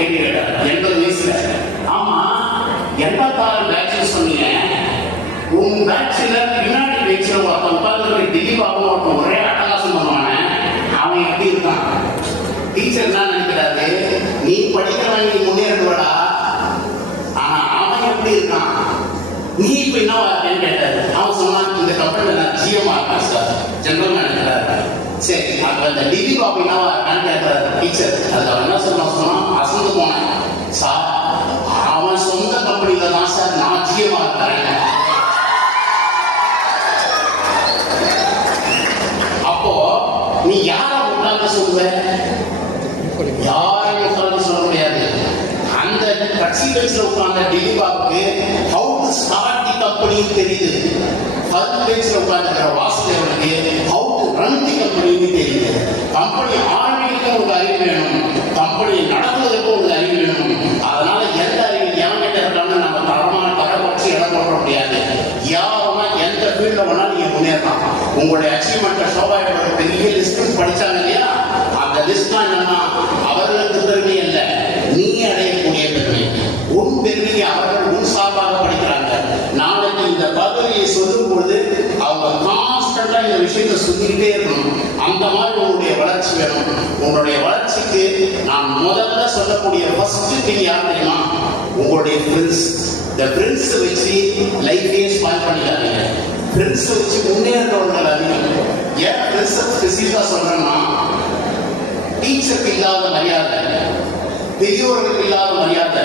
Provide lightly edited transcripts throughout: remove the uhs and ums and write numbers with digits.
கேள்வி கேட்டார் 80 வயசுல. ஆமா 86 பேட்ச் சொன்னீங்க, உன் பேட்ச்ல பின்னாடி பேட்ச்ல ஒருத்தன் உட்கார்ந்து திலீப் பாபு ஒருத்தன் ஒரே அட்டகாசம் பண்ணுவானே, அவன் எப்படி இருக்கான்? டீச்சர் என்ன நினைக்கிறாரு, நீ படிக்கிறவன் நீ முன்னேறுவடா, ஆனா அவன் எப்படி இருக்கான், நீ இப்ப என்னவா இருக்கேன்னு கேட்டாரு. அவன் சொன்னான், இந்த கம்பெனில நான் ஜிஎம்மா இருக்கேன் சார், ஜெனரல் மேனேஜர். சரி, அப்ப இந்த திலீப் பாபு என்னவா இருக்கான்னு கேட்டாரு டீச்சர். அதுக்கு அவன் என்ன சொன்னா, அசந்து போனேன் சார், அவன் சொந்த கம்பெனில தான் சார் நான் ஜிஎம்மா இருக்கிறேன். அப்போ நீ யார முட்டாங்க சொல்லுவ? யாரையும் முட்டாங்க சொல்ல முடியாது. அந்த கட்சி பேச்சுல உட்கார்ந்த திலீபாவுக்கு ஹவு டு ஸ்டார்ட் தி கம்பெனின்னு தெரியுது. ஃபர்ஸ்ட் பேச்சுல உட்கார்ந்துக்கிற வாசுதேவனுக்கு ஹவு டு ரன் தி கம்பெனின்னு தெரியுது. கம்பெனி ஆரம்பிக்க ஒரு அறிவு வேணும், கம்பெனி நடத்துவதற்கு ஒரு அறிவு வேணும். அதனால எந்த அறிவு எவன்கிட்ட இருக்கான்னு நம்ம தரப்பற்றி இடம் போட முடியாது. யாருன்னா எந்த ஃபீல்ட்ல வேணா நீங்க முன்னேறலாம். உங்களுடைய அச்சீவ்மெண்ட்டை சோபாயோட பெரிய லிஸ்ட் படிச்சாங்க இல்லையா, அந்த லிஸ்ட் என்னன்னா அவர்களுக்கு பெருமை இல்லை, நீ அடையக்கூடிய பெருமை. உன் பெருமையை அவர்கள் உன் சார்பாக படிக்கிறாங்க. நாளைக்கு இந்த பதவியை சொல்லும் பொழுது அவங்க கான்ஸ்டன்டா இந்த விஷயத்தை சொல்லிக்கிட்டே இருக்கணும். அந்த மாதிரி உங்களுடைய வளர்ச்சி வேணும். உங்களுடைய வளர்ச்சிக்கு நான் முதல்ல சொல்லக்கூடிய ஃபர்ஸ்ட் திங் யார் தெரியுமா? உங்களுடைய ஃப்ரெண்ட்ஸ். இந்த ஃப்ரெண்ட்ஸை வச்சு லைஃபே ஸ்பாயில் பண்ணிக்காதீங்க. ஃப்ரெண்ட்ஸை வச்சு முன்னேறவர்கள் அதிகம். ஏன் ஃப்ரெண்ட்ஸை ஸ்பெசிஃபிக்கா சொல்றேன்னா, டீச்சருக்கு இல்லாத மரியாதை, பெரியோர்களுக்கு இல்லாத மரியாதை,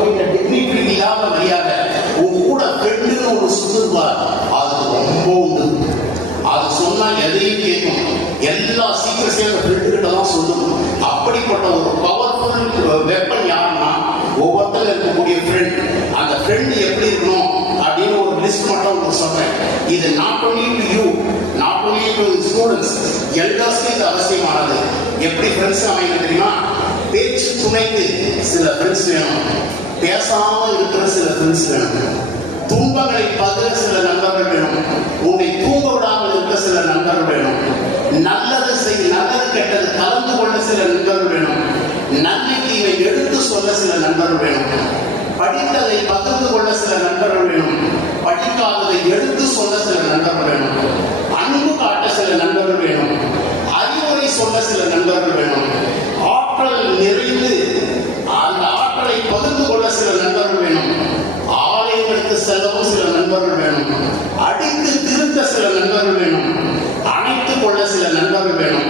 உங்க டிக்னிட்டி இல்லாத மரியாதை உங்க கூட ஃப்ரெண்டுன்னு ஒரு சொல்லுவார், அது ரொம்ப உண்டு. அது சொன்னா எதையும் கேட்கும், எல்லா சீக்கிரத்தையும் அந்த ஃப்ரெண்டு கிட்ட தான் சொல்லும். அப்படிப்பட்ட ஒரு பவர்ஃபுல் வெப்பன் யாருன்னா ஒவ்வொருத்தரும் இருக்கக்கூடிய ஃப்ரெண்ட். அந்த ஃப்ரெண்ட் எப்படி இருக்கணும் அப்படின்னு ஒரு லிஸ்ட் மட்டும் உங்களுக்கு சொல்றேன். இது not only to you, not only to students, எல்டர்ஸ்க்கு இது அவசியமானது. எப்படி ஃப்ரெண்ட்ஸ் அமைக்க தெரியுமா? பேச்சு துணைக்கு சில ஃப்ரெண்ட்ஸ் வேணும், பேசாம இருக்கிற சில ஃப்ரெண்ட்ஸ் வேணும், துன்பங்களை பகிர சில நண்பர்கள் வேணும், உன்னை தூங்க விடாமல் இருக்க சில நண்பர்கள் வேணும், நல்லது நல்லது கெட்டது கலந்து கொள்ள சில நண்பர்கள் வேணும், நன்மையை எடுத்து சொல்ல சில நண்பர்கள் வேணும், படித்ததை பகிர்ந்து கொள்ள சில நண்பர்கள் வேணும், படிக்காததை எடுத்து சொல்ல சில நண்பர்கள் வேணும், அன்பு காட்ட சில நண்பர்கள் வேணும், அறிவுரை சொல்ல சில நண்பர்கள் வேணும், ஆற்றல் நிறைந்து அந்த ஆற்றலை பகிர்ந்து கொள்ள சில நண்பர்கள் வேணும், ஆலயங்களுக்கு செல்லவும் சில நண்பர்கள் வேணும், அடித்து திருத்த சில நண்பர்கள் வேணும், அணைத்துக் கொள்ள சில நண்பர்கள் வேணும்,